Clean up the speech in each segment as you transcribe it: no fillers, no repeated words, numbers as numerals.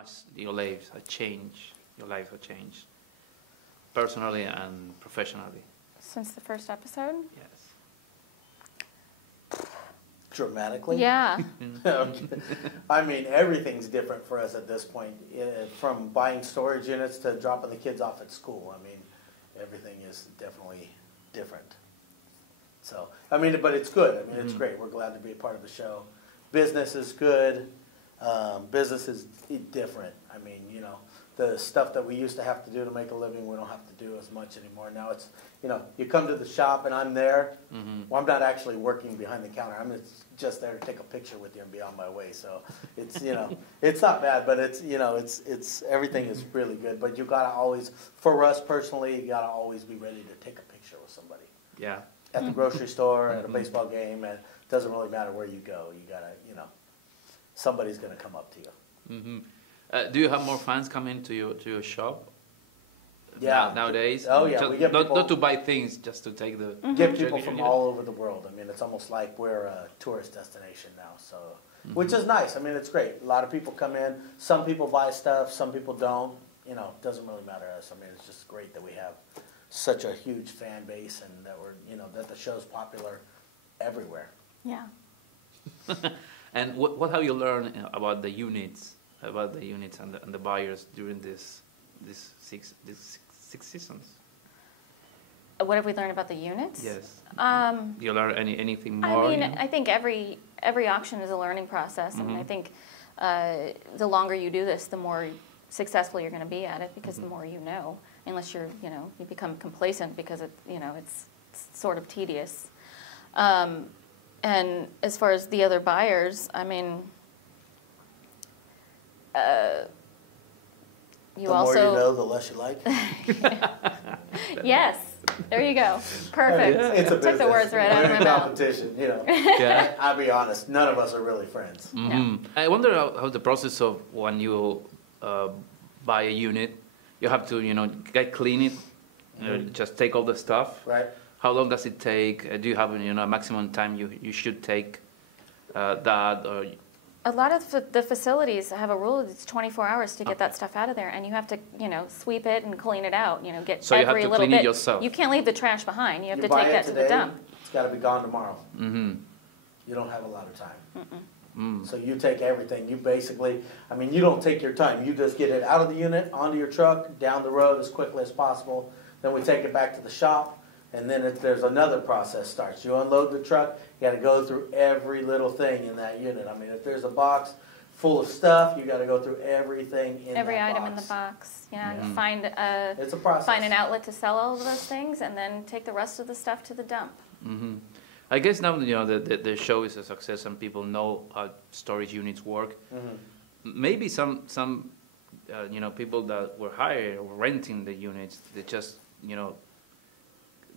much your life has changed. Your life has changed, personally and professionally. Since the first episode? Yes. Dramatically? Yeah. Okay. I mean, everything's different for us at this point. From buying storage units to dropping the kids off at school. I mean, everything is definitely different. So, I mean, but it's good. I mean, it's great. We're glad to be a part of the show. Business is good. Business is different. I mean, you know, the stuff that we used to have to do to make a living, we don't have to do as much anymore. Now it's, you know, you come to the shop and I'm there. Well, I'm not actually working behind the counter. I'm just there to take a picture with you and be on my way. So it's, you know, it's not bad, but it's, you know, it's everything is really good. But you gotta always, for us personally, you gotta always be ready to take a picture with somebody. Yeah. At the grocery store, at a baseball game, and it doesn't really matter where you go. You gotta, you know, somebody's gonna come up to you. Do you have more fans coming to your shop? Yeah. Nowadays? Oh yeah, just, we get people, not to buy things, just to take the... get people from all over the world. I mean, it's almost like we're a tourist destination now, so which is nice. I mean, it's great. A lot of people come in. Some people buy stuff. Some people don't. You know, it doesn't really matter to us. I mean, it's just great that we have such a huge fan base and that we're, you know, that the show's popular everywhere. Yeah. And what have you learned about the units, and the buyers during this six seasons? What have we learned about the units? Yes. You learn anything more? I mean, you know? I think every auction is a learning process. I mean, I think the longer you do this, the more successful you're going to be at it, because the more you know. Unless you're, you know, you become complacent because it, you know, it's sort of tedious. And as far as the other buyers, I mean, you the also... more you know, the less you like. Yes, there you go. Perfect. It's a Took the words right out of my mouth. Competition, you know. Yeah. I'll be honest, none of us are really friends. No. I wonder how the process of when you buy a unit, you have to, you know, clean it, just take all the stuff. Right. How long does it take? Do you have, you know, a maximum time you should take that? Or A lot of the facilities have a rule. It's 24 hours to get that stuff out of there, and you have to, you know, sweep it and clean it out. You know, get so every you have to little clean bit. it yourself. You can't leave the trash behind. You have to buy take it that to the today, dump. It's got to be gone tomorrow. You don't have a lot of time. So you take everything. You basically, I mean, you don't take your time. You just get it out of the unit, onto your truck, down the road as quickly as possible. Then we take it back to the shop. And then there's another process starts. You unload the truck, you got to go through every little thing in that unit. I mean, if there's a box full of stuff, you got to go through everything in Every that item box. in the box. Yeah, you find It's a process. find an outlet to sell all of those things, and then take the rest of the stuff to the dump. I guess now, you know, the show is a success and people know how storage units work. Maybe some you know, people that were hired or renting the units, they just, you know,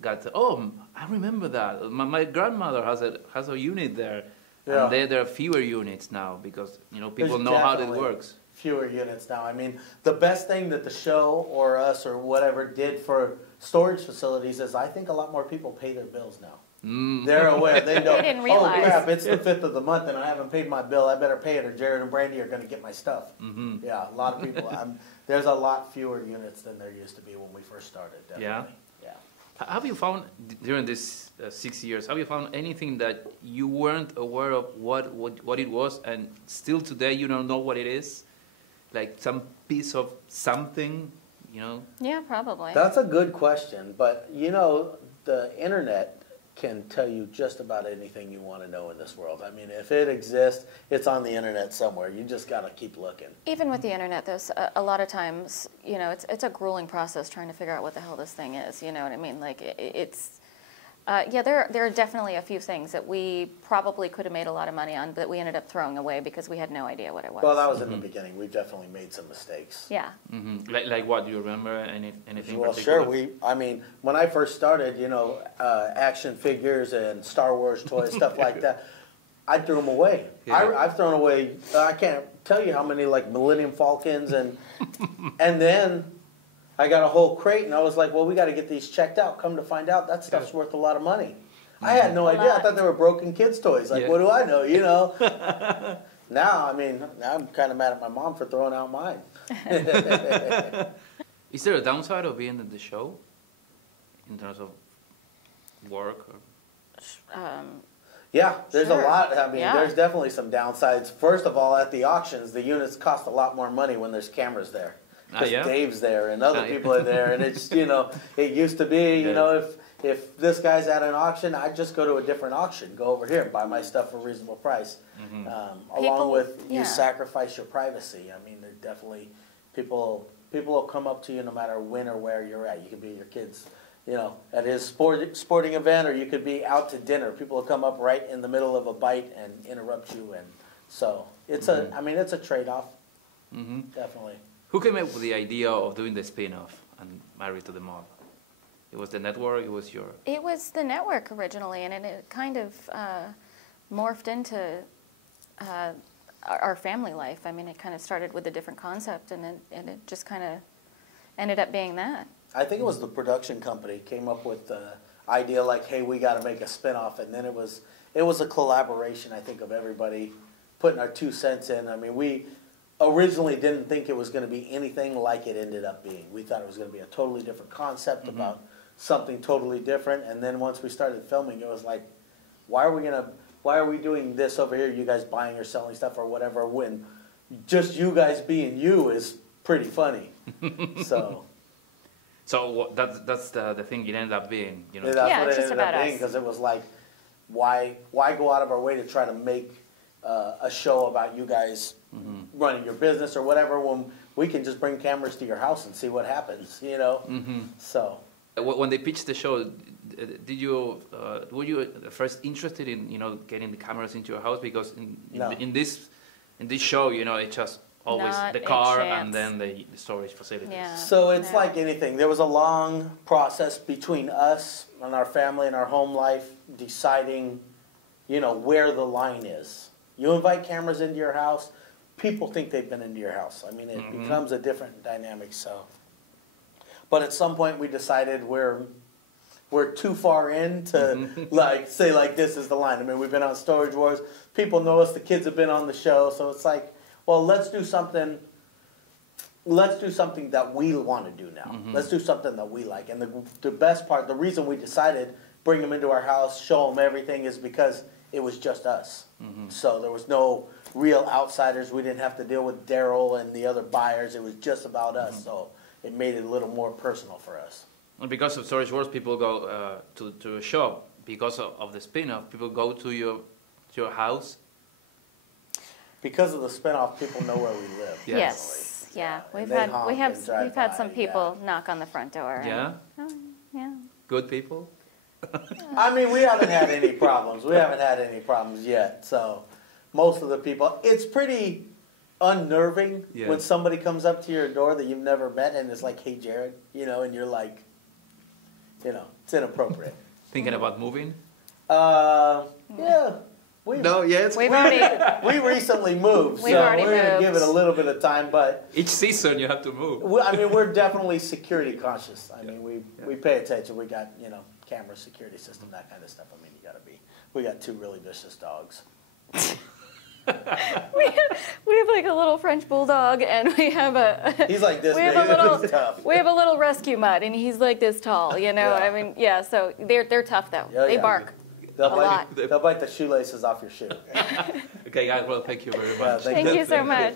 got, oh, I remember that. My grandmother has a unit there. Yeah. And there are fewer units now because, you know, people There's know how it definitely works. Fewer units now. I mean, the best thing that the show or us or whatever did for storage facilities is I think a lot more people pay their bills now. They're aware. They know, They didn't oh realize. crap, it's the 5th of the month and I haven't paid my bill. I better pay it or Jarrod and Brandi are going to get my stuff. Yeah, a lot of people. There's a lot fewer units than there used to be when we first started. Definitely. Yeah. Have you found, during these 6 years, have you found anything that you weren't aware of what it was, and still today you don't know what it is? Like some piece of something, you know? Yeah, probably. That's a good question, but you know, the internet can tell you just about anything you want to know in this world. I mean, if it exists, it's on the internet somewhere. You just got to keep looking. Even with the internet, there's a lot of times, you know, it's a grueling process trying to figure out what the hell this thing is. You know what I mean? Like it's, yeah, there are definitely a few things that we probably could have made a lot of money on, but we ended up throwing away because we had no idea what it was. Well, that was in the beginning. We definitely made some mistakes. Yeah. Like what? Do you remember anything? Well, particular? sure. I mean, when I first started, you know, action figures and Star Wars toys, stuff like that, I threw them away. Yeah. I've thrown away, I can't tell you how many, like, Millennium Falcons, and then I got a whole crate, and I was like, well, we got to get these checked out. Come to find out, that stuff's worth a lot of money. I had no idea. I thought they were broken kids' toys. Like, what do I know, you know? Now, I mean, now I'm kind of mad at my mom for throwing out mine. Is there a downside of being in the show in terms of work? Or? Yeah, there's Sure. a lot. I mean, Yeah. there's definitely some downsides. First of all, at the auctions, the units cost a lot more money when there's cameras there. Because yeah? Dave's there and other Yeah. people are there. And it's, you know, it used to be, you Yeah. know, if this guy's at an auction, I'd just go to a different auction. Go over here and buy my stuff for a reasonable price. Along with yeah. you sacrifice your privacy. I mean, there definitely, people will come up to you no matter when or where you're at. You could be at your kids, you know, at his sporting event, or you could be out to dinner. People will come up right in the middle of a bite and interrupt you. And so it's I mean, it's a trade-off, definitely. Who came up with the idea of doing the spin-off and Married to the Mob? It was the network. It was your. It was the network originally, and it kind of morphed into our family life. I mean, it kind of started with a different concept, and it just kind of ended up being that. I think it was the production company came up with the idea like, hey, we got to make a spinoff, and then it was a collaboration, I think, of everybody putting our 2 cents in. I mean, we originally didn't think it was going to be anything like it ended up being. We thought it was going to be a totally different concept about something totally different, and then once we started filming, it was like, why are we doing this over here, you guys buying or selling stuff or whatever, when just you guys being you is pretty funny. So that's the thing it ended up being, you know. That's Yeah, what it's it just ended up about being, us. because it was like, why go out of our way to try to make a show about you guys running your business or whatever, when we can just bring cameras to your house and see what happens, you know? So When they pitched the show, were you first interested in, you know, getting the cameras into your house? Because No. in this show, you know, it's just always Not the a car chance. and then the storage facilities. Yeah. So it's Yeah. like anything. There was a long process between us and our family and our home life deciding, you know, where the line is. You invite cameras into your house, people think they've been into your house. I mean, it becomes a different dynamic. So, but at some point we decided we're too far in to like say like this is the line. I mean, we've been on Storage Wars. People know us. The kids have been on the show. So it's like, well, let's do something that we want to do now. Let's do something that we like. And the best part, the reason we decided bring them into our house, show them everything, is because it was just us. So there was no real outsiders. We didn't have to deal with Daryl and the other buyers. It was just about us. So it made it a little more personal for us. And because of Storage Wars, people go to a shop. Because of the spin-off, people go to your house. Because of the spinoff, people know where we live. Yeah. Yes. Yeah. And they honk and drive We've had by, some people knock on the front door. and- Yeah? Oh, yeah. Good people? I mean, we haven't had any problems. We haven't had any problems yet. So most of the people, it's pretty unnerving when somebody comes up to your door that you've never met and is like, hey, Jarrod, you know, and you're like, you know, it's inappropriate. Thinking about moving? Yeah. We recently moved, We've so already we're going to moved. give it a little bit of time, but Each season you have to move. I mean, we're definitely security conscious. I mean, we pay attention. We got, you know, camera, security system, that kind of stuff. I mean, you got to be. We got 2 really vicious dogs. We have like a little French bulldog, and we have He's like this we big. have a little He's tough. we have a little rescue mutt, and he's like this tall. You know, Yeah. I mean, yeah. So they're tough though. Yeah, They yeah. bark. They'll a bite, lot. They'll bite the shoelaces off your shoe. Okay, guys, well, thank you very much. Yeah, Thank you so much.